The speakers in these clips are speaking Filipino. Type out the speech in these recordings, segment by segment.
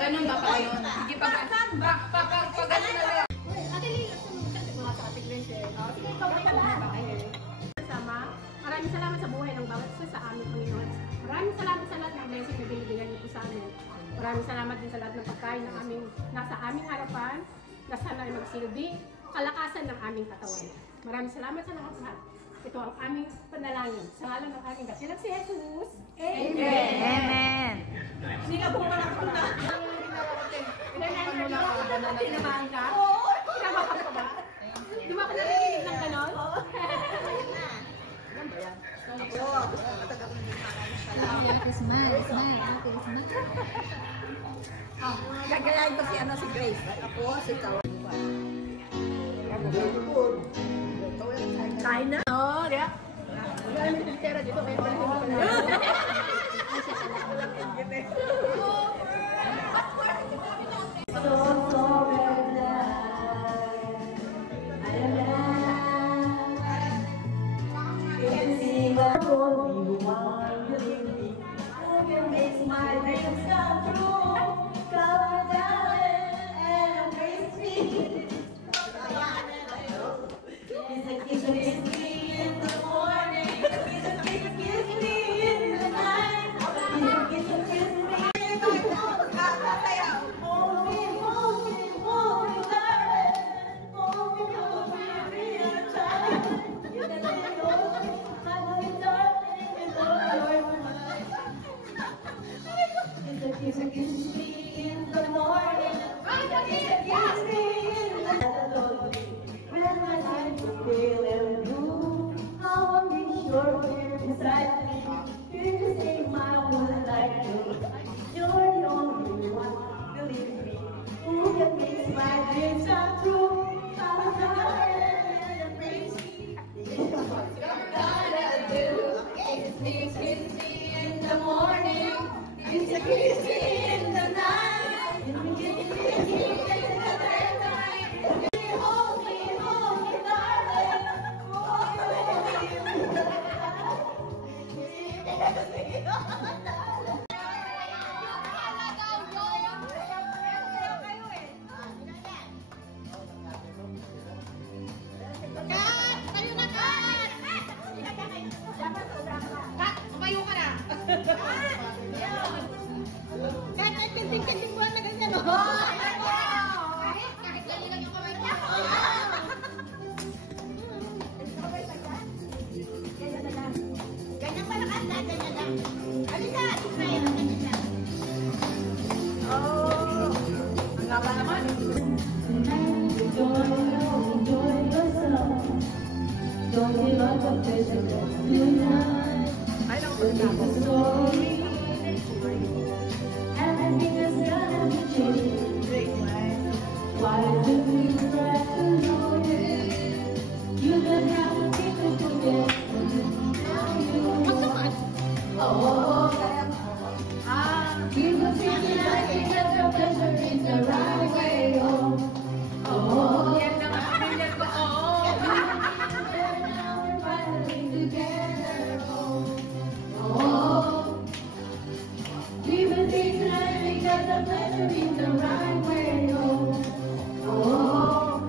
ganun ba pa yun? Sige, pag ganun na lang. Ate Lila, sumunod mga sa ating Grace. Sige, ikaw may kasama. Maraming salamat sa buhay ng bawat isa sa aming Panginoon. Maraming salamat sa lahat ng blessing na binibigyan niyo po sa amin. Maraming salamat din sa lahat ng pagkain ng aming nasa aming harapan na sana ay magsilbi kalakasan ng aming katawan. Maraming salamat sa lahat. Ito ang aming panalangin. Sa ngalan ng aming kasilang si Jesus. Amen! Amen! Sino po wala ko na? Tinamaan ka? Tinamaan ka ba? Di ba ka narinig ng ganon? Smile, smile. Okay, smile. Gagayain ko si Grace. Ako, si Kawan. Kain na? Oo, di ba? Wala namin filtera dito, kaya pala hindi ko na. Kahit mo na ganyan, no? Kahit lang yung kamay niya. Ganyan pa nakanda, ganyan lang. Alika, Israel, ganyan lang. Oh, ang gaba naman. Enjoy yourself. Don't give up a pleasure tonight. I don't know the story. Everything is gonna be changed. Why do you try to know it? You don't have to think to forget. Now you want. Oh, you will think it like because your pleasure is the right way. Oh, yan na nga pinag ko. Now we're finally together. Oh, we will think tonight because the pleasure is the right way. Oh,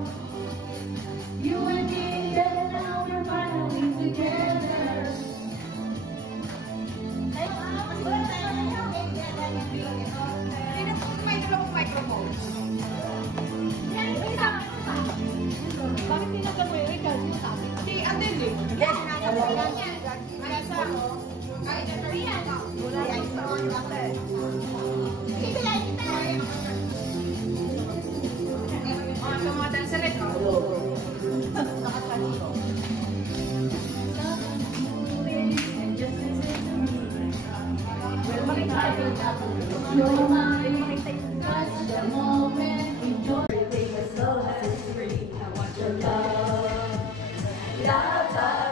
you and me, and now we're finally together. Microphone. Bakit tinagawin mo yung ikaw? Si Adele. Yes, nagawin niya. Marasa. Kahit na riyan. Wala yan. Sige, kita. Sa mga danceres. You're mine, touch the moment, enjoy everything is so free. I want your love, love, love,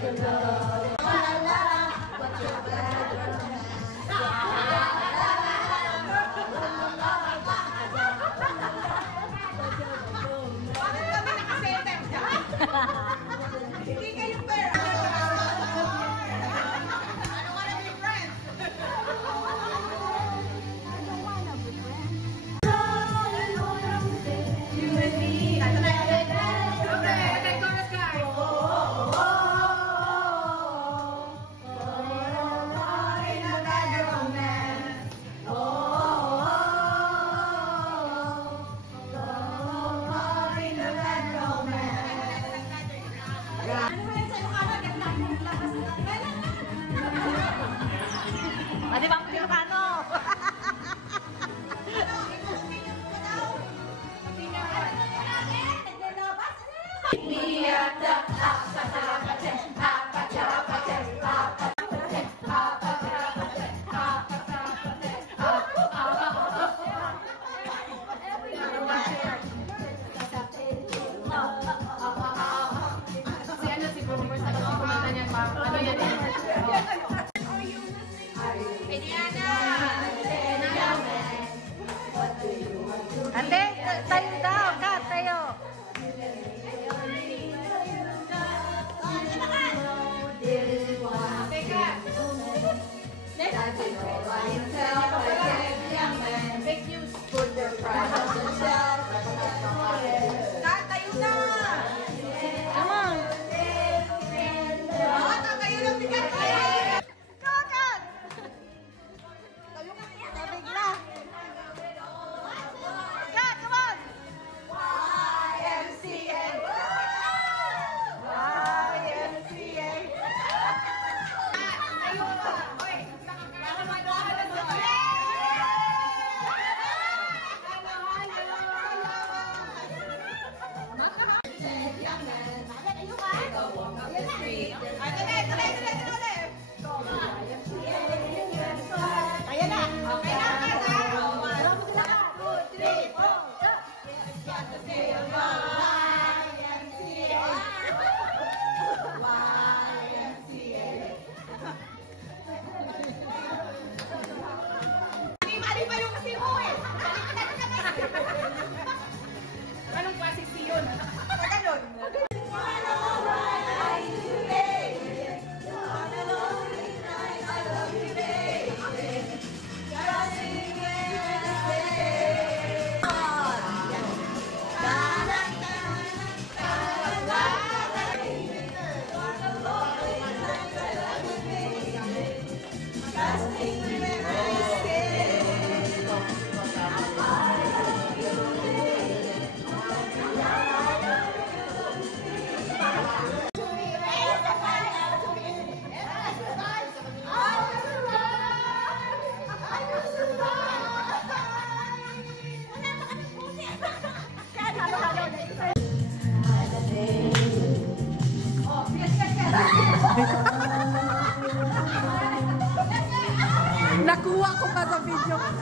love, I want your love, la la la, want your pleasure. Bakit kami nakasetter ka? Hindi kayo pera. Ano ka na yung friend?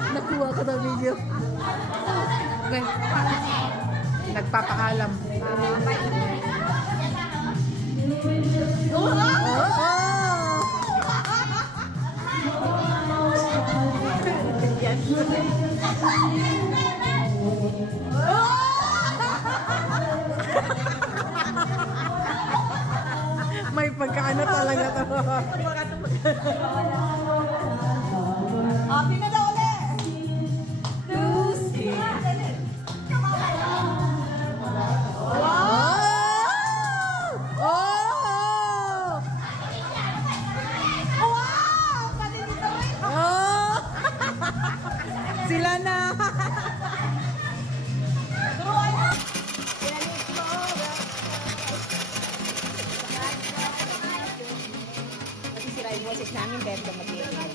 Nakuha ko na video. Okay. Nagpapakalam. May pagkaano talaga to. Happy na daw ulit! Lucy! Sila na! Sira yung boses namin dahil ka mag-iingay.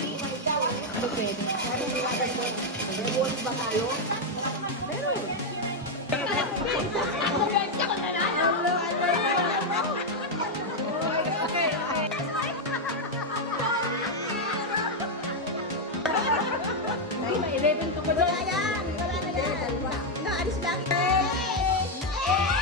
Ano pwede? Nag-uwag ba tayo? Meron. Ay, may 11 ka pa doon. Wala yan! Wala na yan! Naalis lang! Hey!